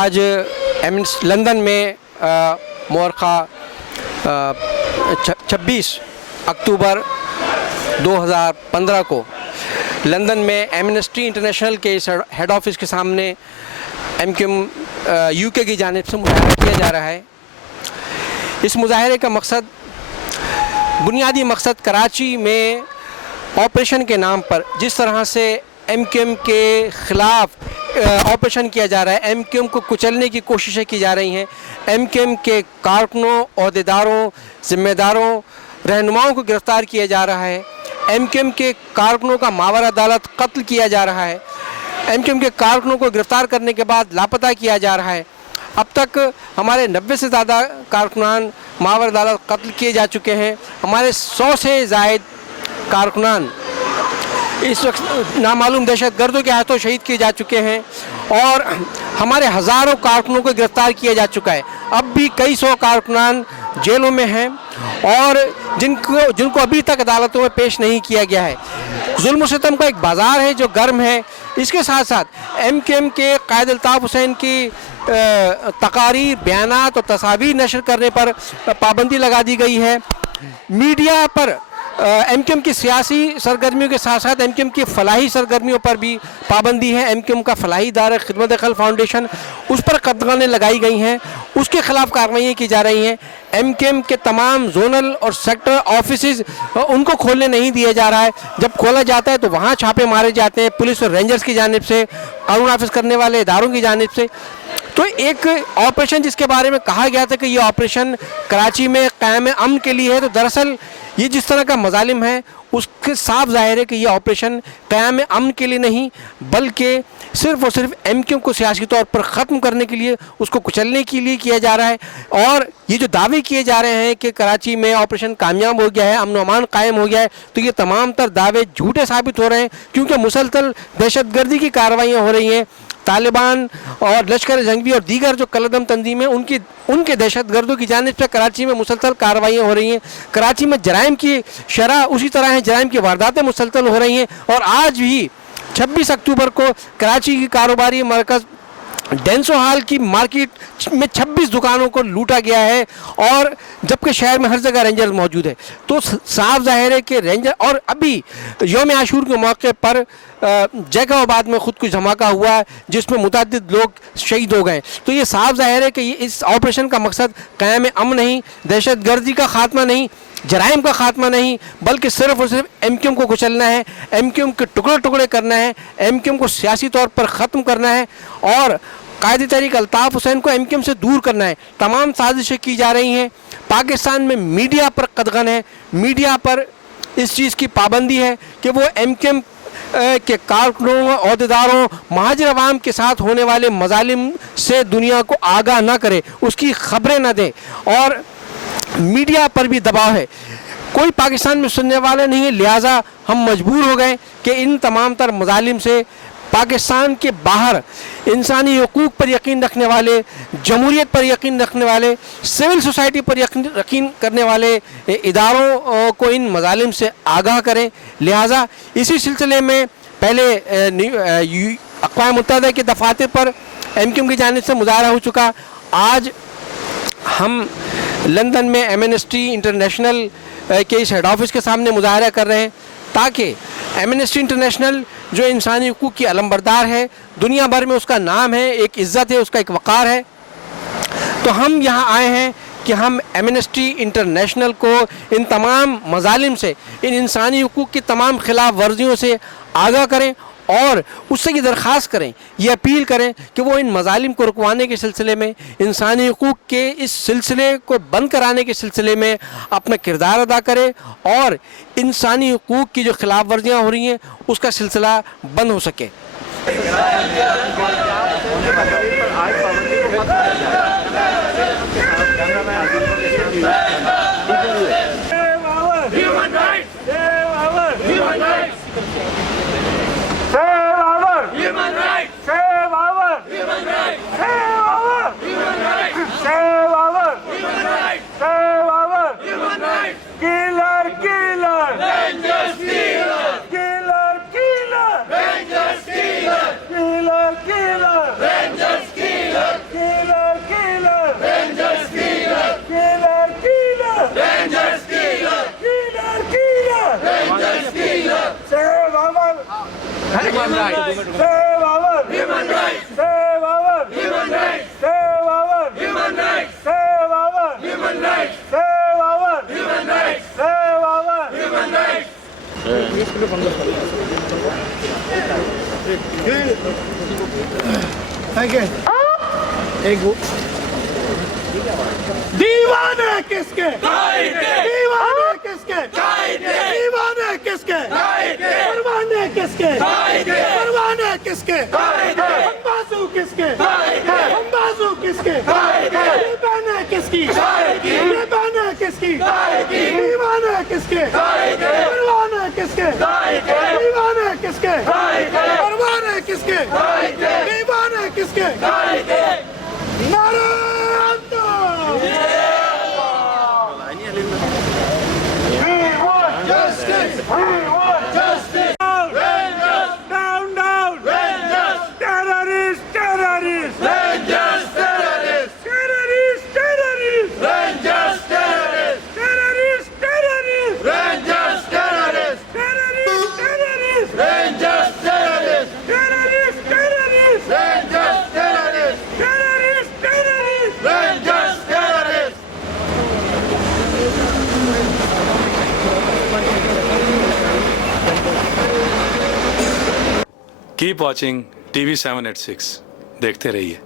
आज लंदन में मुअर्खा 26 अक्टूबर 2015 को लंदन में एमनेस्टी इंटरनेशनल के इस हेड ऑफिस के सामने MQM UK की जानिब से मुजाहरा किया जा रहा है। इस मुजाहरे का मकसद, बुनियादी मकसद कराची में ऑपरेशन के नाम पर जिस तरह से MQM के ख़िलाफ़ ऑपरेशन किया जा रहा है, MQM को कुचलने की कोशिशें की जा रही हैं, MQM के कारकुनों, अहदेदारों, ज़िम्मेदारों, रहनुमाओं को गिरफ़्तार किया जा रहा है, MQM के कारकुनों का मावर अदालत कत्ल किया जा रहा है, MQM के कारकुनों को गिरफ़्तार करने के बाद लापता किया जा रहा है। अब तक हमारे 90 से ज़्यादा कारकुनान मावर अदालत कत्ल किए जा चुके हैं। हमारे 100 से ज़ायद कारकुनान इस वक्त नामालूम दहशत गर्दों के हाथों शहीद किए जा चुके हैं और हमारे हज़ारों कारकुनों को गिरफ़्तार किया जा चुका है। अब भी कई सौ कारकुनान जेलों में हैं और जिनको अभी तक अदालतों में पेश नहीं किया गया है। जुल्म सितम का एक बाज़ार है जो गर्म है। इसके साथ साथ MQM के कायद अल्ताफ़ हुसैन की तकारीर, बयानात और तस्वीर नशर करने पर पाबंदी लगा दी गई है। मीडिया पर MQM की सियासी सरगर्मियों के साथ साथ MQM की फ़लाही सरगर्मियों पर भी पाबंदी है। MQM का फ़लाही इदारा खिदमत खल्क़ फाउंडेशन, उस पर कदगनें लगाई गई हैं, उसके ख़िलाफ़ कार्रवाइयाँ की जा रही हैं। MQM के तमाम जोनल और सेक्टर ऑफिसेज़ उनको खोलने नहीं दिया जा रहा है। जब खोला जाता है तो वहाँ छापे मारे जाते हैं पुलिस और रेंजर्स की जानिब से, कानून नाफिज करने वाले इदारों की जानिब से। तो एक ऑपरेशन जिसके बारे में कहा गया था कि ये ऑपरेशन कराची में क़याम अमन के लिए है, तो दरअसल ये जिस तरह का मज़ालिम है उसके साफ ज़ाहिर है कि ये ऑपरेशन क़याम अमन के लिए नहीं बल्कि सिर्फ़ और सिर्फ MQM को सियासी तौर पर ख़त्म करने के लिए, उसको कुचलने के लिए किया जा रहा है। और ये जो दावे किए जा रहे हैं कि कराची में ऑपरेशन कामयाब हो गया है, अमन अमान कायम हो गया है, तो ये तमाम तर दावे झूठे साबित हो रहे हैं क्योंकि मुसलसल दहशतगर्दी की कार्रवाइयाँ हो रही हैं। तालिबान और लश्कर जंगी और दीगर जो कलदम तंजीमें उनके दहशतगर्दों की जानिब से कराची में मुसलसल कार्रवाइयाँ हो रही हैं। कराची में जराइम की शरह उसी तरह है, जराइम की वारदातें मुसलसल हो रही हैं। और आज भी 26 अक्टूबर को कराची की कारोबारी मरकज़ डेंसो हॉल की मार्केट में 26 दुकानों को लूटा गया है और जबकि शहर में हर जगह रेंजर्स मौजूद है। तो साफ ज़ाहिर है कि रेंजर, और अभी यौम आशूर के मौके पर जैकबाबाद में खुद कुछ धमाका हुआ जिसमें मुतअद्दिद लोग शहीद हो गए। तो ये साफ ज़ाहिर है कि इस ऑपरेशन का मकसद क़याम अमन नहीं, दहशतगर्दी का ख़ात्मा नहीं, जराइम का ख़ात्मा नहीं, बल्कि सिर्फ़ और सिर्फ MQM को कुचलना है, MQM के टुकड़े टुकड़े करना है, MQM को सियासी तौर पर ख़त्म करना है और कायद तहरीक अल्ताफ़ हुसैन को MQM से दूर करना है। तमाम साजिशें की जा रही हैं। पाकिस्तान में मीडिया पर कदगन है, मीडिया पर इस चीज़ की पाबंदी है कि वो MQM के कारकुनों, अहदेदारों, महाजिर अवाम के साथ होने वाले मज़ालिम से दुनिया को आगाह ना करे, उसकी ख़बरें ना दें। और मीडिया पर भी दबाव है, कोई पाकिस्तान में सुनने वाला नहीं है, लिहाजा हम मजबूर हो गए कि इन तमाम तर मज़ालिम से पाकिस्तान के बाहर इंसानी हकूक़ पर यकीन रखने वाले, जमहूरियत पर यकीन रखने वाले, सिविल सोसाइटी पर यकीन करने वाले इदारों को इन मज़ालिम से आगाह करें। लिहाजा इसी सिलसिले में पहले अक़वाम मुत्तहिदा के दफ़ातर पर MQM की जानिब से मुज़ाहरा हो चुका। आज हम लंदन में एमनेस्टी इंटरनेशनल के इस हेड ऑफिस के सामने मुज़ाहरा कर रहे हैं ताकि एमनेस्टी इंटरनेशनल जो इंसानी हकूक़ की अलमबरदार है, दुनिया भर में उसका नाम है, एक इज़्ज़त है, उसका एक वक़ार है, तो हम यहाँ आए हैं कि हम एमनेस्टी इंटरनेशनल को इन तमाम मज़ालिम से, इन इंसानी हकूक़ की तमाम खिलाफ वर्जियों से आगाह करें और उससे ये दरख्वास्त करें, ये अपील करें कि वो इन मज़ालिम को रुकवाने के सिलसिले में, इंसानी हकूक़ के इस सिलसिले को बंद कराने के सिलसिले में अपना किरदार अदा करे और इंसानी हकूक़ की जो खिलाफ वर्जियाँ हो रही हैं उसका सिलसिला बंद हो सके। Human rights. Save our human rights. Save our human rights. Save our human rights. Save our human rights. Save our human rights. Save our human rights. Again. दीवाने किसके? दीवाने किसके? दीवाने किसके? परवाने किसके? परवाने किसके? हम बाजू किसके? हम बाजू किसके? ये बहने किसकी? ये बहने किसकी? दीवाने किसके? परवाने किसके? दीवाने किसके? परवाने किसके? दीवाने किसके? नारे Justice! We want justice! Rangers! Down, down! Rangers! Terrorists! Terrorists! Rangers! Terrorists! Terrorists! Terrorists! Rangers! Terrorists! Terrorists! Terrorists! Rangers! Terrorists! Terrorists! Terrorists! Rangers! Terrorists! Terrorists! Terrorists! Rangers! Terrorists! Terrorists! Terrorists! Rangers! Terrorists! Keep watching TV 7 at 6 देखते रहिए।